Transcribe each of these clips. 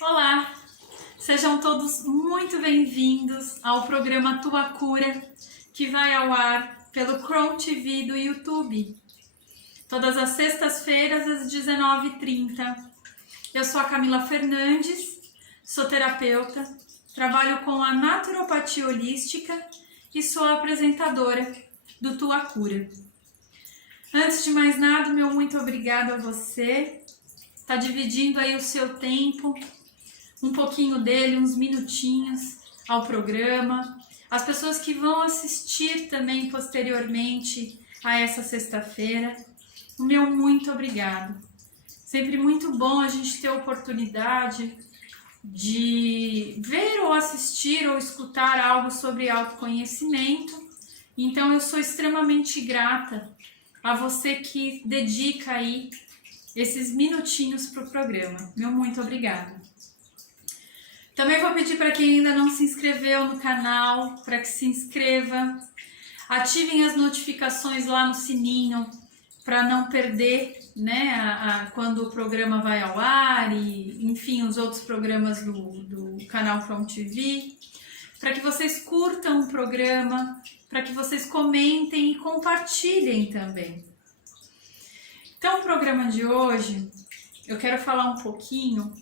Olá, sejam todos muito bem-vindos ao programa Tua Cura, que vai ao ar pelo Chrome TV do YouTube, todas as sextas-feiras às 19h30. Eu sou a Camila Fernandes, sou terapeuta, trabalho com a naturopatia holística e sou a apresentadora do Tua Cura. Antes de mais nada, meu muito obrigado a você, está dividindo aí o seu tempo, um pouquinho dele, uns minutinhos ao programa. As pessoas que vão assistir também posteriormente a essa sexta-feira, o meu muito obrigado. Sempre muito bom a gente ter a oportunidade de ver ou assistir ou escutar algo sobre autoconhecimento. Então eu sou extremamente grata a você que dedica aí esses minutinhos para o programa. Meu muito obrigada. Também vou pedir para quem ainda não se inscreveu no canal, para que se inscreva. Ativem as notificações lá no sininho, para não perder, né, quando o programa vai ao ar e, enfim, os outros programas do canal Chrome TV. Para que vocês curtam o programa, para que vocês comentem e compartilhem também. Então, o programa de hoje, eu quero falar um pouquinho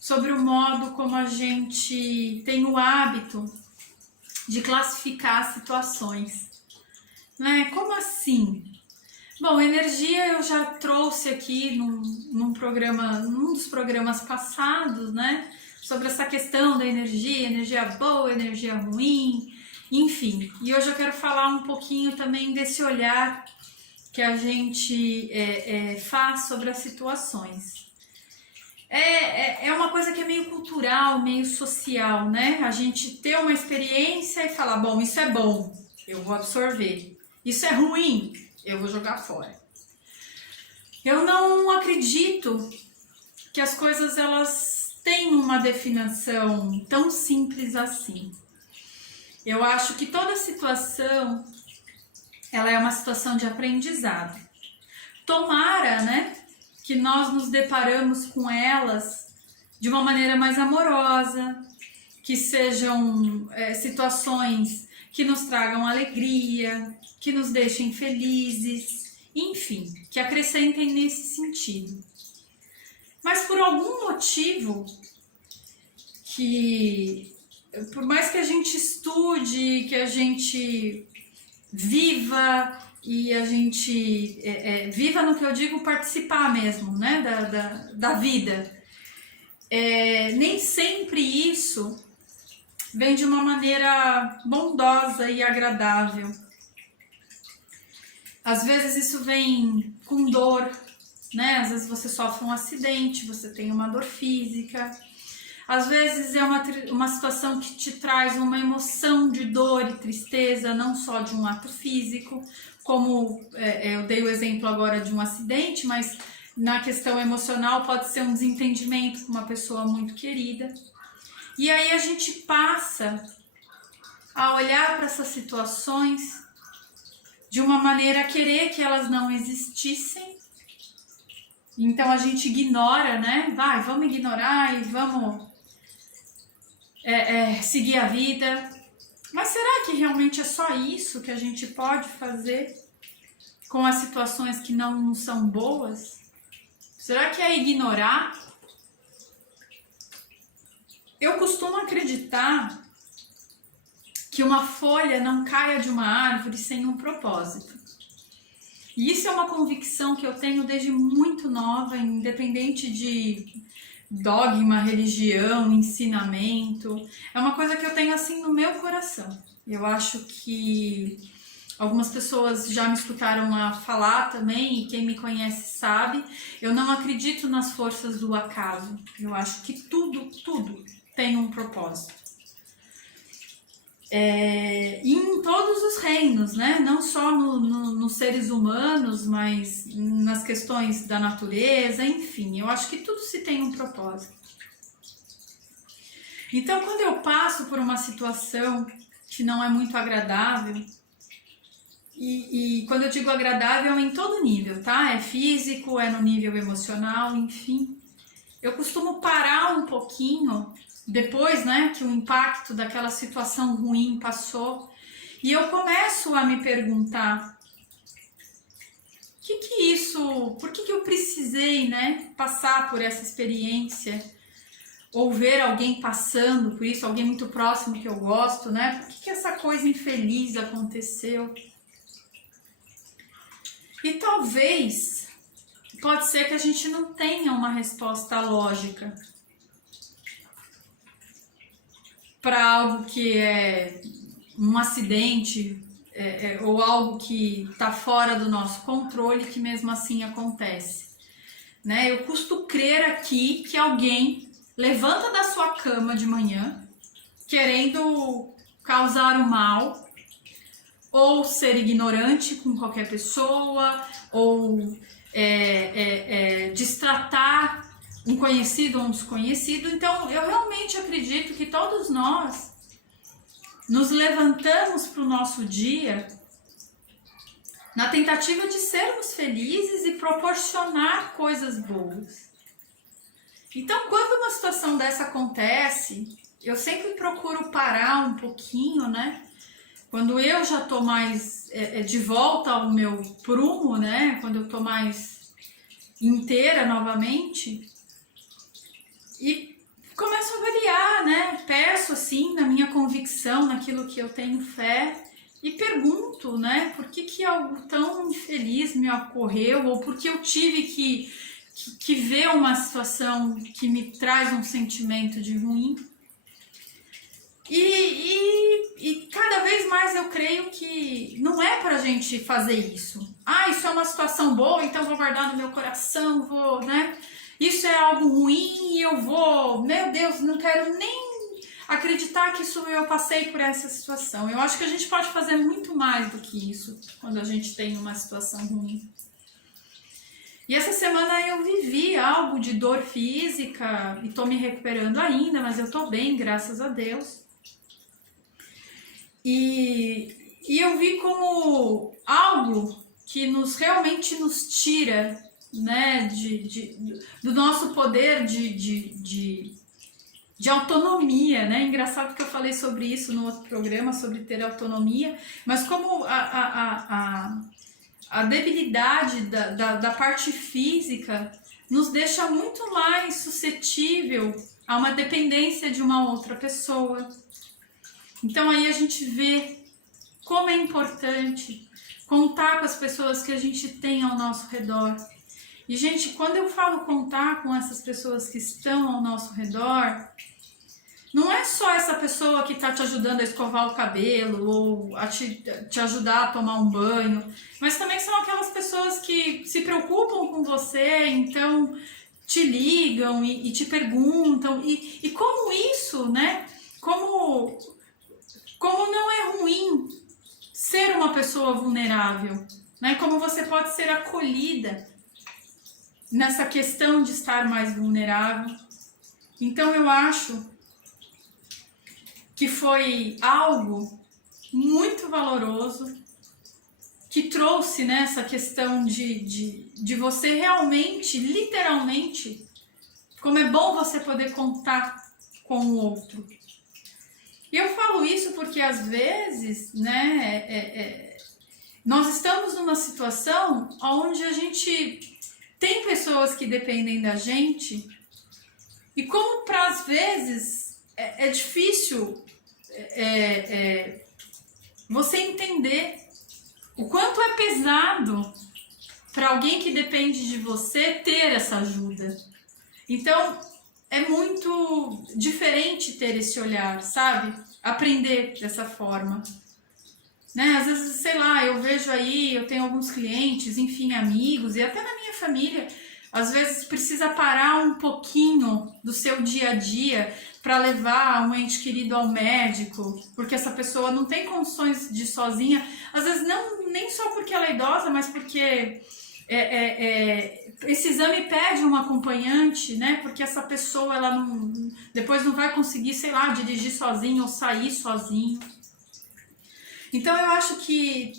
sobre o modo como a gente tem o hábito de classificar situações. Né? Como assim? Bom, energia eu já trouxe aqui num dos programas passados, né? Sobre essa questão da energia boa, energia ruim, enfim. E hoje eu quero falar um pouquinho também desse olhar que a gente faz sobre as situações. É uma coisa que é meio cultural, meio social, né? A gente ter uma experiência e falar, bom, isso é bom, eu vou absorver. Isso é ruim, eu vou jogar fora. Eu não acredito que as coisas elas têm uma definição tão simples assim. Eu acho que toda situação ela é uma situação de aprendizado. Tomara, né, que nós nos deparamos com elas de uma maneira mais amorosa, que sejam situações que nos tragam alegria, que nos deixem felizes, enfim, que acrescentem nesse sentido. Mas por algum motivo que, por mais que a gente estude, que a gente viva e a gente viva no que eu digo participar mesmo, né, da vida. Nem sempre isso vem de uma maneira bondosa e agradável. Às vezes isso vem com dor, né? Às vezes você sofre um acidente, você tem uma dor física. Às vezes é uma situação que te traz uma emoção de dor e tristeza, não só de um ato físico, como eu dei o exemplo agora de um acidente, mas na questão emocional pode ser um desentendimento com uma pessoa muito querida. E aí a gente passa a olhar para essas situações de uma maneira a querer que elas não existissem. Então a gente ignora, né? Vamos ignorar e vamos seguir a vida. Mas será que realmente é só isso que a gente pode fazer com as situações que não são boas? Será que é ignorar? Eu costumo acreditar que uma folha não caia de uma árvore sem um propósito. E isso é uma convicção que eu tenho desde muito nova, independente de dogma, religião, ensinamento. É uma coisa que eu tenho assim no meu coração. Eu acho que algumas pessoas já me escutaram a falar também, e quem me conhece sabe, eu não acredito nas forças do acaso. Eu acho que tudo tem um propósito. Em todos os reinos, né? Não só nos seres humanos, mas nas questões da natureza, enfim, eu acho que tudo se tem um propósito. Então, quando eu passo por uma situação que não é muito agradável, e quando eu digo agradável é em todo nível, tá? É físico, é no nível emocional, enfim. eu costumo parar um pouquinho depois, né, que o impacto daquela situação ruim passou, e eu começo a me perguntar, por que eu precisei, né, passar por essa experiência, ou ver alguém passando por isso, alguém muito próximo que eu gosto, né, por que essa coisa infeliz aconteceu? E talvez, pode ser que a gente não tenha uma resposta lógica para algo que é um acidente ou algo que está fora do nosso controle, que mesmo assim acontece. Né? Eu custo crer aqui que alguém levanta da sua cama de manhã querendo causar o mal, ou ser ignorante com qualquer pessoa, ou destratar um conhecido ou um desconhecido. Então, eu realmente acredito que todos nós nos levantamos para o nosso dia na tentativa de sermos felizes e proporcionar coisas boas. Então, quando uma situação dessa acontece, eu sempre procuro parar um pouquinho, né? Quando eu já tô mais de volta ao meu prumo, né? Quando eu tô mais inteira novamente, e começo a avaliar, né? Peço assim, na minha convicção, naquilo que eu tenho fé, e pergunto, né? Por que algo tão infeliz me ocorreu, ou por que eu tive que ver uma situação que me traz um sentimento de ruim. E cada vez mais eu creio que não é pra gente fazer isso. Ah, isso é uma situação boa, então vou guardar no meu coração, né? Isso é algo ruim e eu vou, meu Deus, não quero nem acreditar que eu passei por essa situação. Eu acho que a gente pode fazer muito mais do que isso quando a gente tem uma situação ruim. E essa semana eu vivi algo de dor física e tô me recuperando ainda, mas eu tô bem, graças a Deus. E eu vi como algo que realmente nos tira, né, do nosso poder de autonomia, né? Engraçado que eu falei sobre isso no outro programa, sobre ter autonomia, mas como a debilidade da parte física nos deixa muito mais suscetível a uma dependência de uma outra pessoa. Então aí a gente vê como é importante contar com as pessoas que a gente tem ao nosso redor. E, gente, quando eu falo contar com essas pessoas que estão ao nosso redor, não é só essa pessoa que está te ajudando a escovar o cabelo ou a te ajudar a tomar um banho, mas também são aquelas pessoas que se preocupam com você, então te ligam e te perguntam. E como isso, né? Como não é ruim ser uma pessoa vulnerável, né? Como você pode ser acolhida nessa questão de estar mais vulnerável. Então eu acho que foi algo muito valoroso, que trouxe, né, essa questão de você realmente, literalmente, como é bom você poder contar com o outro. E eu falo isso porque às vezes, né, nós estamos numa situação onde a gente tem pessoas que dependem da gente, e como para às vezes é difícil você entender o quanto é pesado para alguém que depende de você ter essa ajuda. Então é muito diferente ter esse olhar, sabe? Aprender dessa forma. Né? Às vezes, sei lá, eu vejo aí, eu tenho alguns clientes, enfim, amigos, e até na minha família, às vezes precisa parar um pouquinho do seu dia a dia para levar um ente querido ao médico, porque essa pessoa não tem condições de ir sozinha, às vezes não, nem só porque ela é idosa, mas porque esse exame pede um acompanhante, né? Porque essa pessoa ela depois não vai conseguir, sei lá, dirigir sozinho ou sair sozinho. Então eu acho que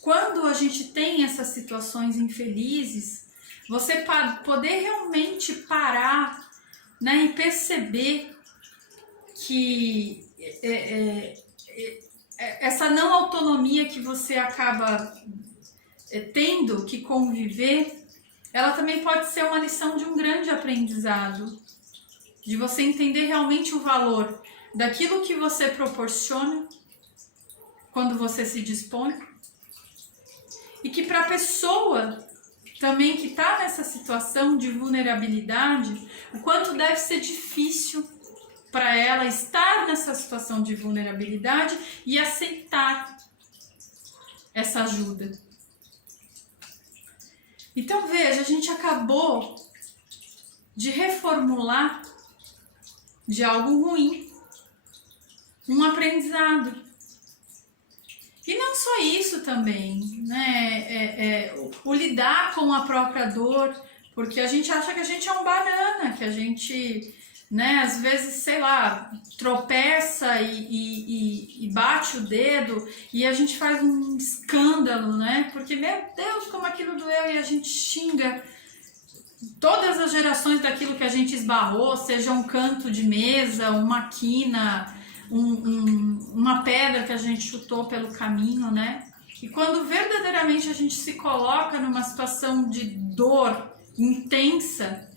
quando a gente tem essas situações infelizes, você poder realmente parar né? E perceber que essa não autonomia que você acaba tendo que conviver, ela também pode ser uma lição de um grande aprendizado, de você entender realmente o valor daquilo que você proporciona quando você se dispõe, e que para a pessoa também que está nessa situação de vulnerabilidade, o quanto deve ser difícil para ela estar nessa situação de vulnerabilidade e aceitar essa ajuda. Então veja, a gente acabou de reformular de algo ruim um aprendizado. E não só isso também, né? O lidar com a própria dor, porque a gente acha que a gente é um banana, que a gente, né, às vezes, sei lá, tropeça e bate o dedo e a gente faz um escândalo, né? Porque, meu Deus, como aquilo doeu, e a gente xinga todas as gerações daquilo que a gente esbarrou, seja um canto de mesa, uma quina, uma pedra que a gente chutou pelo caminho, né? E quando verdadeiramente a gente se coloca numa situação de dor intensa,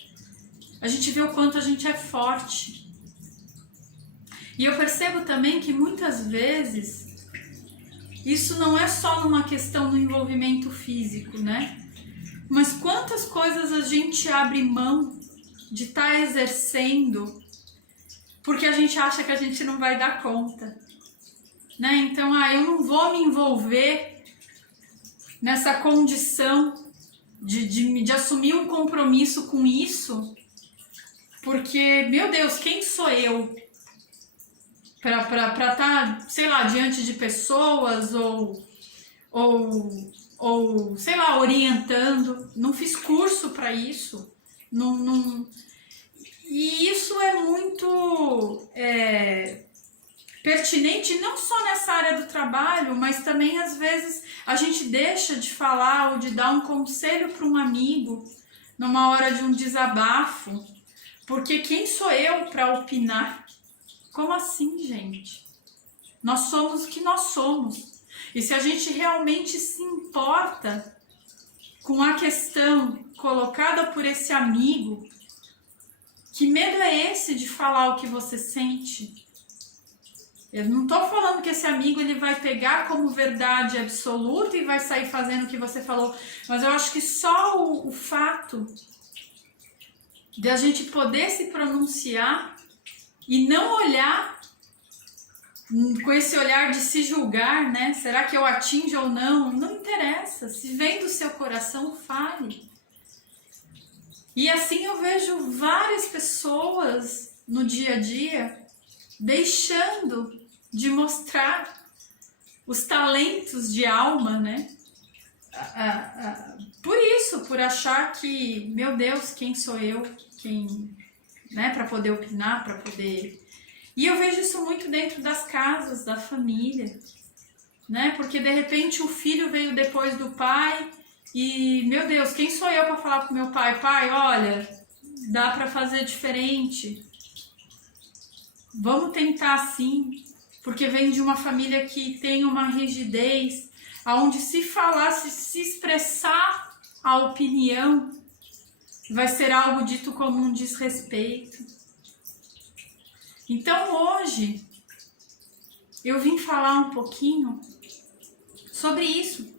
a gente vê o quanto a gente é forte. E eu percebo também que muitas vezes isso não é só numa questão do envolvimento físico, né? Mas quantas coisas a gente abre mão de estar exercendo porque a gente acha que a gente não vai dar conta, né? Então, eu não vou me envolver nessa condição de assumir um compromisso com isso, porque, meu Deus, quem sou eu para estar, sei lá, diante de pessoas ou sei lá, orientando? Não fiz curso para isso, não. E isso é muito pertinente não só nessa área do trabalho, mas também às vezes a gente deixa de falar ou de dar um conselho para um amigo numa hora de um desabafo, porque quem sou eu para opinar? Como assim, gente? Nós somos o que nós somos. E se a gente realmente se importa com a questão colocada por esse amigo, que medo é esse de falar o que você sente? Eu não estou falando que esse amigo ele vai pegar como verdade absoluta e vai sair fazendo o que você falou, mas eu acho que só o fato de a gente poder se pronunciar e não olhar com esse olhar de se julgar, né? Será que eu atinjo ou não? Não interessa. Se vem do seu coração, fale. E assim eu vejo várias pessoas no dia a dia deixando de mostrar os talentos de alma, né? Por isso, por achar que, meu Deus, quem sou eu? Né? Para poder opinar, para poder... E eu vejo isso muito dentro das casas, da família, né? Porque de repente o filho veio depois do pai e, meu Deus, quem sou eu para falar pro meu pai? Pai, olha, dá para fazer diferente. Vamos tentar assim, porque vem de uma família que tem uma rigidez, onde se falar, se expressar a opinião, vai ser algo dito como um desrespeito. Então hoje eu vim falar um pouquinho sobre isso,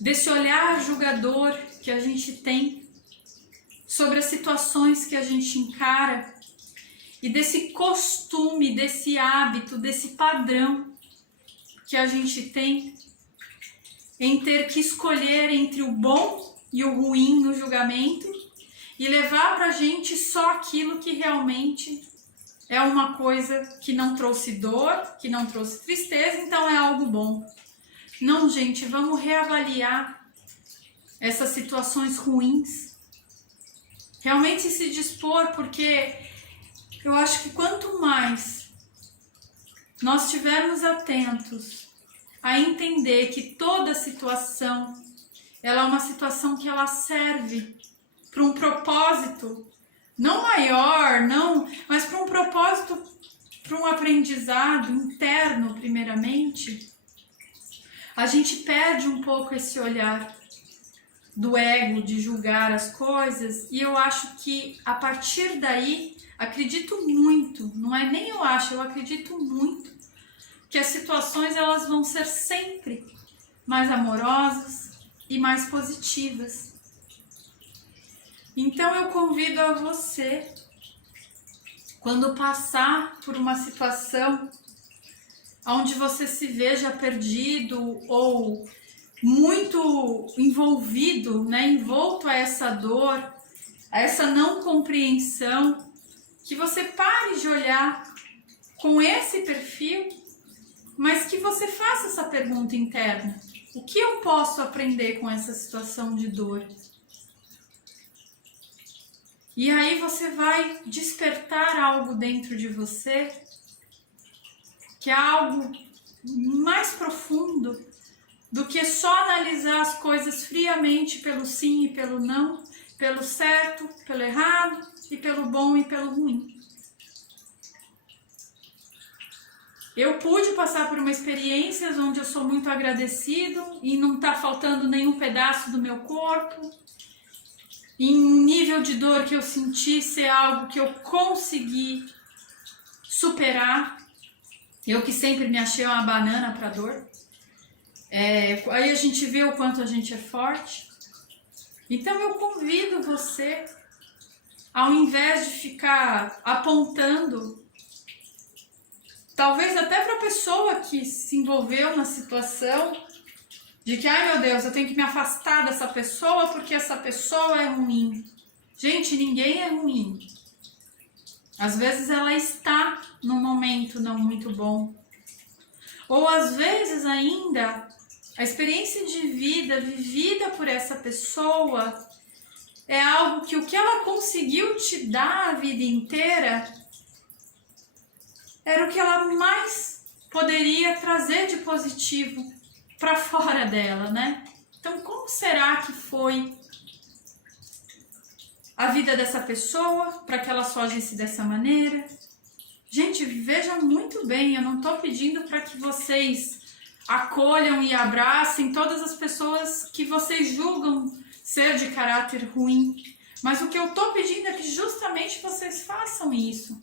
desse olhar julgador que a gente tem sobre as situações que a gente encara e desse costume, desse hábito, desse padrão que a gente tem em ter que escolher entre o bom e o ruim no julgamento e levar pra gente só aquilo que realmente é uma coisa que não trouxe dor, que não trouxe tristeza, então é algo bom. Não, gente, vamos reavaliar essas situações ruins. Realmente se dispor, porque eu acho que quanto mais nós estivermos atentos a entender que toda situação, ela é uma situação que ela serve para um propósito não maior, não, mas para um propósito, para um aprendizado interno, primeiramente, a gente perde um pouco esse olhar do ego, de julgar as coisas, e eu acho que a partir daí, acredito muito, não é nem eu acho, eu acredito muito, que as situações elas vão ser sempre mais amorosas e mais positivas. Então eu convido a você, quando passar por uma situação onde você se veja perdido ou muito envolvido, né, envolto a essa dor, a essa não compreensão, que você pare de olhar com esse perfil, mas que você faça essa pergunta interna: o que eu posso aprender com essa situação de dor? E aí você vai despertar algo dentro de você, que é algo mais profundo do que só analisar as coisas friamente pelo sim e pelo não, pelo certo, pelo errado, e pelo bom e pelo ruim. Eu pude passar por uma experiência onde eu sou muito agradecido e não está faltando nenhum pedaço do meu corpo. Em um nível de dor que eu senti ser algo que eu consegui superar. Eu que sempre me achei uma banana para dor. Aí a gente vê o quanto a gente é forte. Então eu convido você, ao invés de ficar apontando, talvez até para a pessoa que se envolveu na situação, de que, ai meu Deus, eu tenho que me afastar dessa pessoa porque essa pessoa é ruim. Gente, ninguém é ruim. Às vezes ela está num momento não muito bom. Ou às vezes ainda, a experiência de vida vivida por essa pessoa é algo que o que ela conseguiu te dar a vida inteira era o que ela mais poderia trazer de positivo para fora dela, né? Então, como será que foi a vida dessa pessoa para que ela só agisse dessa maneira? Gente, vejam muito bem, eu não estou pedindo para que vocês acolham e abracem todas as pessoas que vocês julgam ser de caráter ruim, mas o que eu estou pedindo é que justamente vocês façam isso.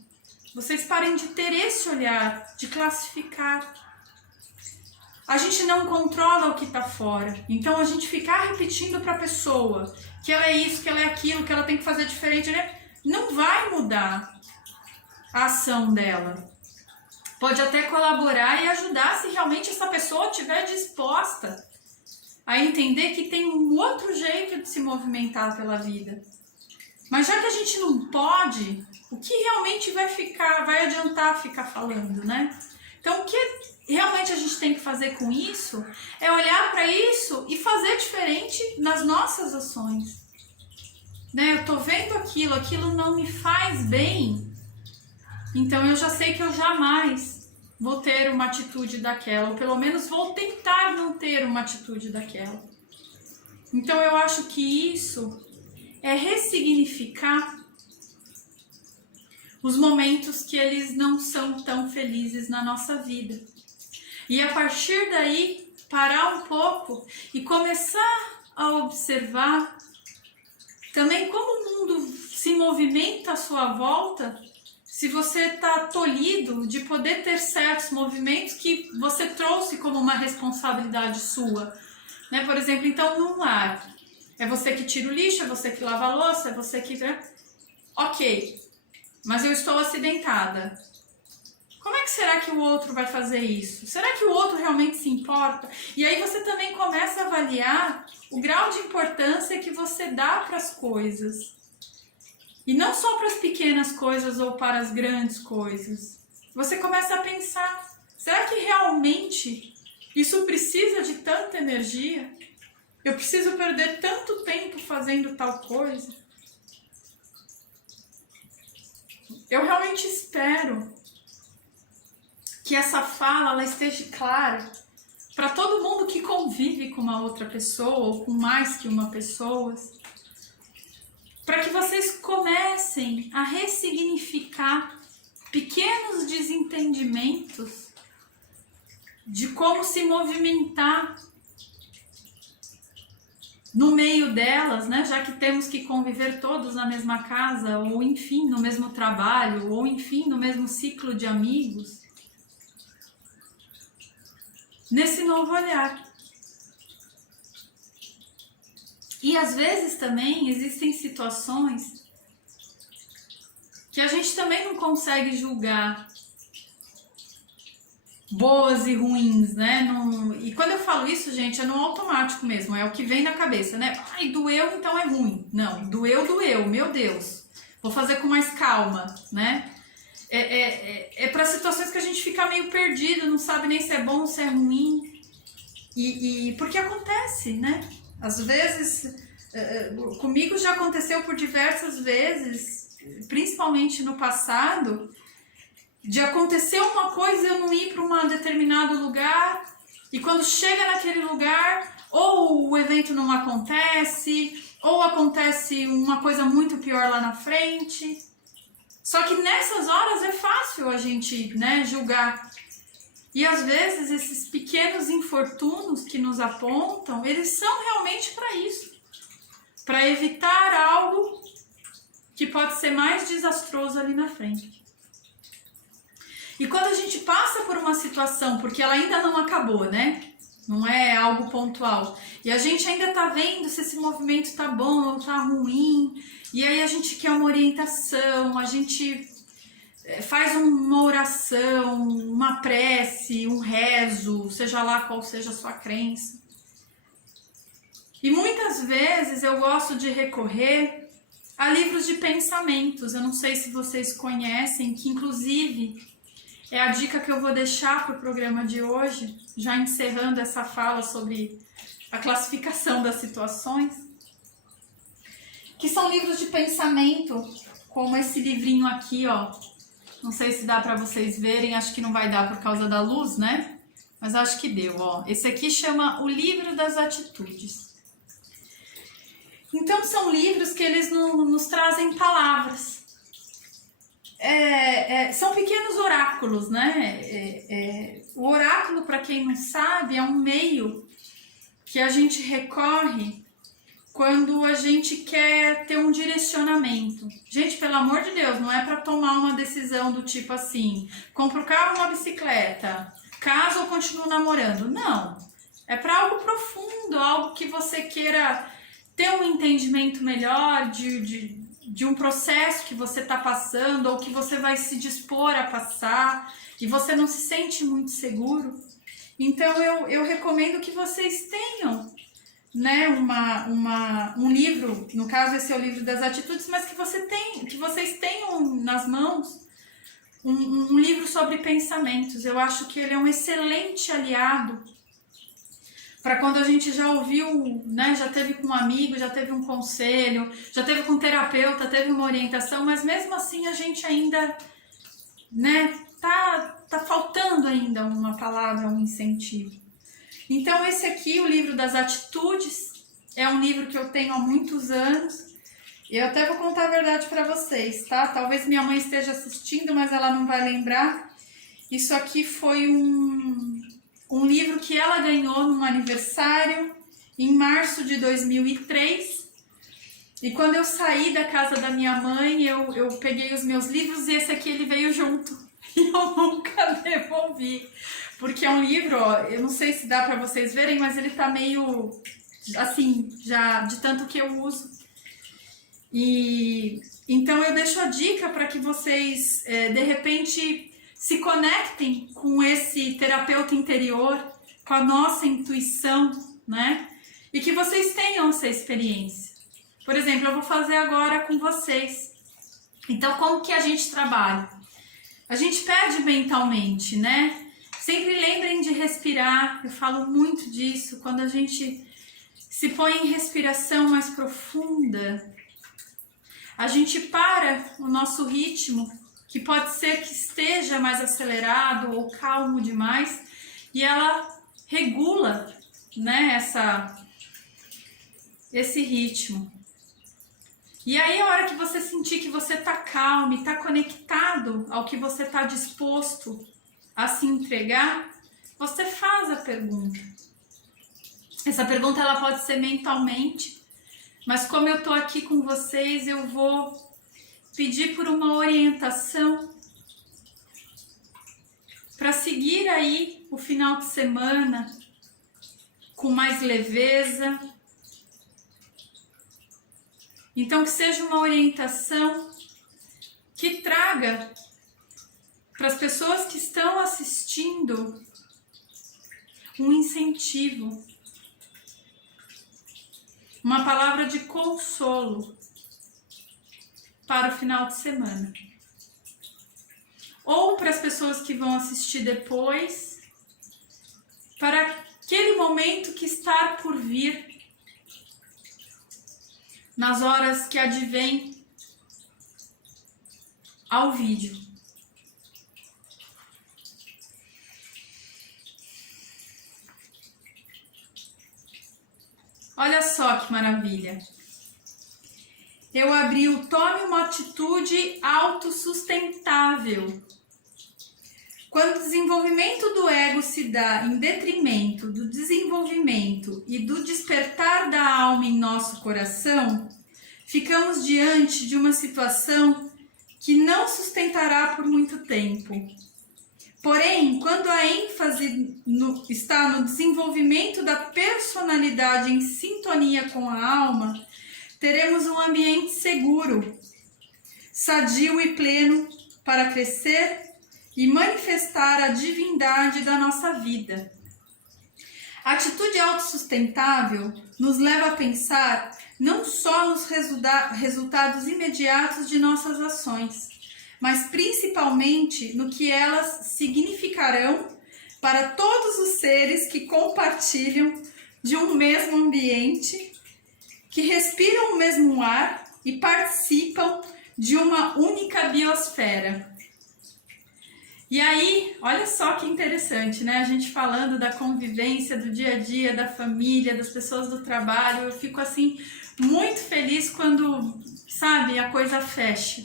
Vocês parem de ter esse olhar, de classificar. A gente não controla o que está fora, então a gente ficar repetindo para a pessoa que ela é isso, que ela é aquilo, que ela tem que fazer diferente, né? Não vai mudar a ação dela. Pode até colaborar e ajudar se realmente essa pessoa estiver disposta a entender que tem um outro jeito de se movimentar pela vida. Mas já que a gente não pode, o que realmente vai adiantar ficar falando, né? Então, o que realmente a gente tem que fazer com isso é olhar para isso e fazer diferente nas nossas ações. Né? Eu tô vendo aquilo não me faz bem, então eu já sei que eu jamais vou ter uma atitude daquela, ou pelo menos vou tentar não ter uma atitude daquela. Então eu acho que isso é ressignificar os momentos que eles não são tão felizes na nossa vida. E a partir daí, parar um pouco e começar a observar também como o mundo se movimenta à sua volta, se você está tolhido de poder ter certos movimentos que você trouxe como uma responsabilidade sua. Né? Por exemplo, então, num lar, é você que tira o lixo, é você que lava a louça, é você que... Ok, mas eu estou acidentada. Como é que será que o outro vai fazer isso? Será que o outro realmente se importa? E aí você também começa a avaliar o grau de importância que você dá para as coisas. E não só para as pequenas coisas ou para as grandes coisas. Você começa a pensar, será que realmente isso precisa de tanta energia? Eu preciso perder tanto tempo fazendo tal coisa? Eu realmente espero que essa fala ela esteja clara para todo mundo que convive com uma outra pessoa ou com mais que uma pessoa. para que vocês comecem a ressignificar pequenos desentendimentos de como se movimentar no meio delas, né? Já que temos que conviver todos na mesma casa, ou enfim, no mesmo trabalho, ou enfim, no mesmo ciclo de amigos, nesse novo olhar. E às vezes também existem situações que a gente também não consegue julgar boas e ruins, né? E quando eu falo isso, gente, é no automático mesmo, é o que vem na cabeça, né? Ai, doeu, então é ruim. Não, doeu, meu Deus. Vou fazer com mais calma, né? É para situações que a gente fica meio perdido, não sabe nem se é bom, se é ruim. E porque acontece, né? Às vezes, comigo já aconteceu por diversas vezes, principalmente no passado, de acontecer uma coisa e eu não ir para um determinado lugar, e quando chega naquele lugar, ou o evento não acontece, ou acontece uma coisa muito pior lá na frente. Só que nessas horas é fácil a gente, né, julgar. E às vezes esses pequenos infortúnios que nos apontam, eles são realmente para isso. Para evitar algo que pode ser mais desastroso ali na frente. E quando a gente passa por uma situação, porque ela ainda não acabou, né? Não é algo pontual. E a gente ainda tá vendo se esse movimento tá bom ou tá ruim. E aí a gente quer uma orientação, a gente faz uma oração, uma prece, um rezo, seja lá qual seja a sua crença. E muitas vezes eu gosto de recorrer a livros de pensamentos. Eu não sei se vocês conhecem, que inclusive é a dica que eu vou deixar para o programa de hoje, já encerrando essa fala sobre a classificação das situações, que são livros de pensamento, como esse livrinho aqui, ó. Não sei se dá para vocês verem, acho que não vai dar por causa da luz, né? Mas acho que deu, ó. Esse aqui chama O Livro das Atitudes. Então são livros que eles nos trazem palavras. São pequenos oráculos, né? O oráculo, para quem não sabe, é um meio que a gente recorre quando a gente quer ter um direcionamento. Gente, pelo amor de Deus, não é para tomar uma decisão do tipo assim, compro um carro ou uma bicicleta, caso ou continuo namorando. Não, é para algo profundo, algo que você queira ter um entendimento melhor de um processo que você está passando ou que você vai se dispor a passar e você não se sente muito seguro. Então eu recomendo que vocês tenham, né, um livro, no caso esse é o livro das atitudes, mas que vocês tenham nas mãos um livro sobre pensamentos. Eu acho que ele é um excelente aliado para quando a gente já ouviu, né, já teve com um amigo, já teve um conselho, já teve com um terapeuta, teve uma orientação, mas mesmo assim a gente ainda, né, tá faltando ainda uma palavra, um incentivo. Então esse aqui, o livro das atitudes, é um livro que eu tenho há muitos anos. E eu até vou contar a verdade para vocês, tá? Talvez minha mãe esteja assistindo, mas ela não vai lembrar. Isso aqui foi um livro que ela ganhou num aniversário em março de 2003. E quando eu saí da casa da minha mãe, eu peguei os meus livros e esse aqui ele veio junto. E eu nunca devolvi. Porque é um livro, ó, eu não sei se dá para vocês verem, mas ele tá meio assim, já de tanto que eu uso. E então eu deixo a dica para que vocês, de repente, se conectem com esse terapeuta interior, com a nossa intuição, né? E que vocês tenham essa experiência. Por exemplo, eu vou fazer agora com vocês. Então, como que a gente trabalha? A gente perde mentalmente, né? Sempre lembrem de respirar, eu falo muito disso, quando a gente se põe em respiração mais profunda, a gente para o nosso ritmo, que pode ser que esteja mais acelerado ou calmo demais, e ela regula, né, esse ritmo. E aí, a hora que você sentir que você está calmo e está conectado ao que você está disposto a se entregar, você faz a pergunta. Essa pergunta ela pode ser mentalmente, mas como eu estou aqui com vocês, eu vou pedir por uma orientação para seguir aí o final de semana com mais leveza. Então, que seja uma orientação que traga para as pessoas que estão assistindo um incentivo, uma palavra de consolo para o final de semana. Ou para as pessoas que vão assistir depois, para aquele momento que está por vir, nas horas que advém ao vídeo. Olha só que maravilha. Eu abri o Tome uma atitude autossustentável. Quando o desenvolvimento do ego se dá em detrimento do desenvolvimento e do despertar da alma em nosso coração, ficamos diante de uma situação que não sustentará por muito tempo. Porém, quando a ênfase está no desenvolvimento da personalidade em sintonia com a alma, teremos um ambiente seguro, sadio e pleno para crescer e manifestar a divindade da nossa vida. A atitude autossustentável nos leva a pensar não só nos resultados imediatos de nossas ações, mas principalmente no que elas significarão para todos os seres que compartilham de um mesmo ambiente, que respiram o mesmo ar e participam de uma única biosfera. E aí, olha só que interessante, né? A gente falando da convivência, do dia a dia, da família, das pessoas do trabalho. Eu fico assim, muito feliz quando, sabe, a coisa fecha.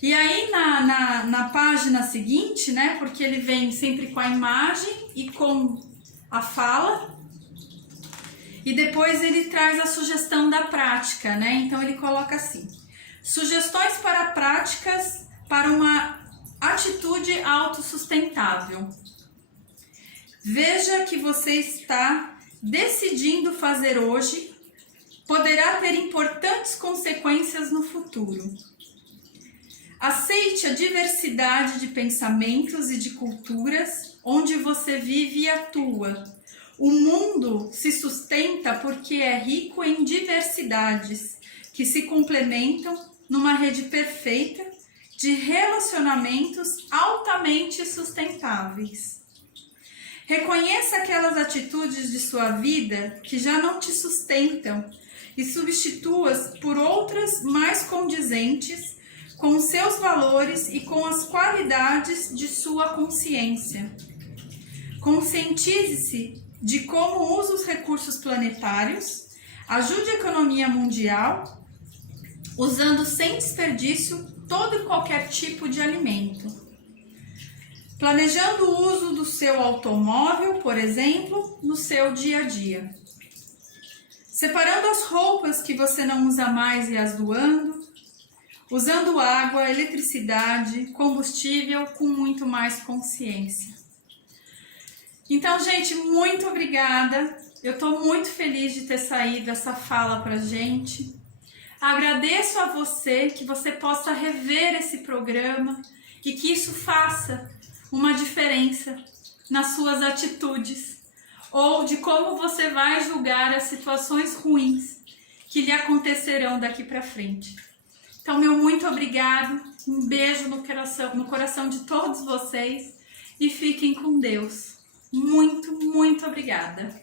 E aí, na página seguinte, né? Porque ele vem sempre com a imagem e com a fala. E depois ele traz a sugestão da prática, né? Então ele coloca assim: sugestões para práticas para uma atitude autossustentável. Veja que você está decidindo fazer hoje poderá ter importantes consequências no futuro. Aceite a diversidade de pensamentos e de culturas onde você vive e atua. O mundo se sustenta porque é rico em diversidades que se complementam numa rede perfeita de relacionamentos altamente sustentáveis. Reconheça aquelas atitudes de sua vida que já não te sustentam e substitua-as por outras mais condizentes com os seus valores e com as qualidades de sua consciência. Conscientize-se de como usa os recursos planetários, ajude a economia mundial, usando sem desperdício todo e qualquer tipo de alimento. Planejando o uso do seu automóvel, por exemplo, no seu dia a dia. Separando as roupas que você não usa mais e as doando. Usando água, eletricidade, combustível com muito mais consciência. Então, gente, muito obrigada. Eu estou muito feliz de ter saído essa fala pra gente. Agradeço a você, que você possa rever esse programa e que isso faça uma diferença nas suas atitudes ou de como você vai julgar as situações ruins que lhe acontecerão daqui para frente. Então, meu muito obrigado, um beijo no coração de todos vocês e fiquem com Deus. Muito, muito obrigada.